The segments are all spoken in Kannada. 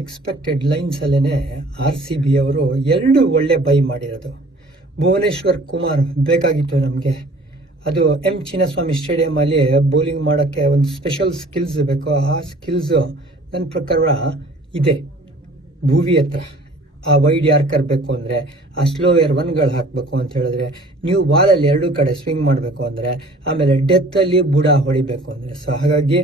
ಎಕ್ಸ್ಪೆಕ್ಟೆಡ್ ಲೈನ್ಸಲ್ಲೇ RCB ಅವರು 2 ಒಳ್ಳೆ ಬೈ ಮಾಡಿರೋದು. ಭುವನೇಶ್ವರ್ ಕುಮಾರ್ ಬೇಕಾಗಿತ್ತು ನಮಗೆ. ಅದು ಎಂ ಚಿನ್ನಸ್ವಾಮಿ ಸ್ಟೇಡಿಯಮಲ್ಲಿ ಬೌಲಿಂಗ್ ಮಾಡೋಕ್ಕೆ ಒಂದು ಸ್ಪೆಷಲ್ ಸ್ಕಿಲ್ಸ್ ಬೇಕು. ಆ ಸ್ಕಿಲ್ಸ್ ನನ್ನ ಪ್ರಕಾರ ಇದೆ ಭುವಿ ಹತ್ರ. ಆ ವೈಡ್ ಯಾರ್ಕರ್ ಬೇಕು ಅಂದರೆ, ಆ ಸ್ಲೋಯರ್ ಒನ್ಗಳು ಹಾಕಬೇಕು ಅಂತ ಹೇಳಿದ್ರೆ, ನೀವು ಬಾಲಲ್ಲಿ 2 ಕಡೆ ಸ್ವಿಂಗ್ ಮಾಡಬೇಕು ಅಂದರೆ, ಆಮೇಲೆ ಡೆತ್ತಲ್ಲಿ ಬುಡ ಹೊಡಿಬೇಕು ಅಂದರೆ, ಸೊ ಹಾಗಾಗಿ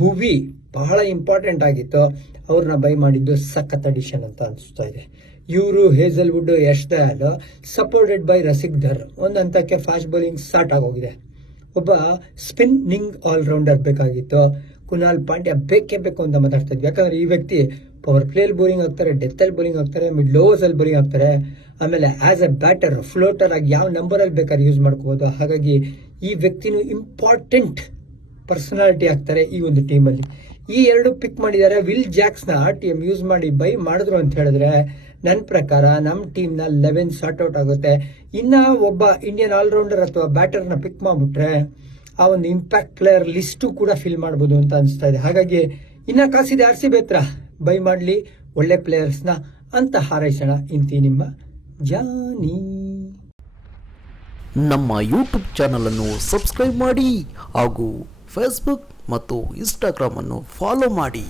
ಭುವಿ ಬಹಳ ಇಂಪಾರ್ಟೆಂಟ್ ಆಗಿತ್ತು. ಅವ್ರನ್ನ ಬೈ ಮಾಡಿದ್ದು ಸಖತ್ ಅಡಿಷನ್ ಅಂತ ಅನಿಸ್ತಾ ಇದೆ. ಇವರು Hazlewood, Yash Dayal supported by Rasikh Dar ಒಂದು ಹಂತಕ್ಕೆ ಫಾಸ್ಟ್ ಬೌಲಿಂಗ್ ಸ್ಟಾರ್ಟ್ ಆಗೋಗಿದೆ. ಒಬ್ಬ ಸ್ಪಿನ್ನಿಂಗ್ ಆಲ್ರೌಂಡರ್ ಬೇಕಾಗಿತ್ತು. ಕುನಾಲ್ ಪಾಂಡ್ಯ ಬೇಕೇ ಬೇಕು ಅಂತ ಮಾತಾಡ್ತಾ ಇದ್ವಿ. ಯಾಕಂದ್ರೆ ಈ ವ್ಯಕ್ತಿ ಪವರ್ ಪ್ಲೇಯಲ್ಲಿ ಬೌಲಿಂಗ್ ಆಗ್ತಾರೆ, ಡೆತ್ತಲ್ಲಿ ಬೌಲಿಂಗ್ ಆಗ್ತಾರೆ, ಮಿಡ್ ಓವರ್ಸಲ್ಲಿ ಬೌಲಿಂಗ್ ಆಗ್ತಾರೆ. ಆಮೇಲೆ ಆಸ್ ಎ ಬ್ಯಾಟರ್ ಫ್ಲೋಟರ್ ಆಗಿ ಯಾವ ನಂಬರಲ್ಲಿ ಬೇಕಾದ್ರೆ ಯೂಸ್ ಮಾಡ್ಕೋಬೋದು. ಹಾಗಾಗಿ ಈ ವ್ಯಕ್ತಿನೂ ಇಂಪಾರ್ಟೆಂಟ್ ಪರ್ಸನಾಲಿಟಿ ಆಗ್ತಾರೆ ಈ ಒಂದು ಟೀಮಲ್ಲಿ. ಈ 2 ಪಿಕ್ ಮಾಡಿದ್ದಾರೆ. ವಿಲ್ ಜಾಕ್ಸ್ನ RTM ಯೂಸ್ ಮಾಡಿ ಬೈ ಮಾಡಿದ್ರು ಅಂತ ಹೇಳಿದ್ರೆ, ನನ್ನ ಪ್ರಕಾರ ನಮ್ಮ ಟೀಮ್ನ 11 ಸಾರ್ಟ್ ಔಟ್ ಆಗುತ್ತೆ. ಇನ್ನ ಒಬ್ಬ ಇಂಡಿಯನ್ ಆಲ್ರೌಂಡರ್ ಅಥವಾ ಬ್ಯಾಟರ್ನ ಪಿಕ್ ಮಾಡಿಬಿಟ್ರೆ ಆ ಒಂದು ಇಂಪ್ಯಾಕ್ಟ್ ಪ್ಲೇಯರ್ ಲಿಸ್ಟು ಕೂಡ ಫಿಲ್ ಮಾಡ್ಬೋದು ಅಂತ ಅನಿಸ್ತಾ ಇದೆ. ಹಾಗಾಗಿ ಇನ್ನ ಕಾಸಿದೆ RCB ಹತ್ರ, ಬೈ ಮಾಡಲಿ ಒಳ್ಳೆ ಪ್ಲೇಯರ್ಸ್ನ ಅಂತ ಹಾರೈಸೋಣ. ಇಂತಿ ನಿಮ್ಮ ಜಾನಿ. ನಮ್ಮ ಯೂಟ್ಯೂಬ್ ಚಾನಲನ್ನು ಸಬ್ಸ್ಕ್ರೈಬ್ ಮಾಡಿ ಹಾಗೂ ಫೇಸ್ಬುಕ್ ಮತ್ತು ಇನ್ಸ್ಟಾಗ್ರಾಮನ್ನು ಫಾಲೋ ಮಾಡಿ.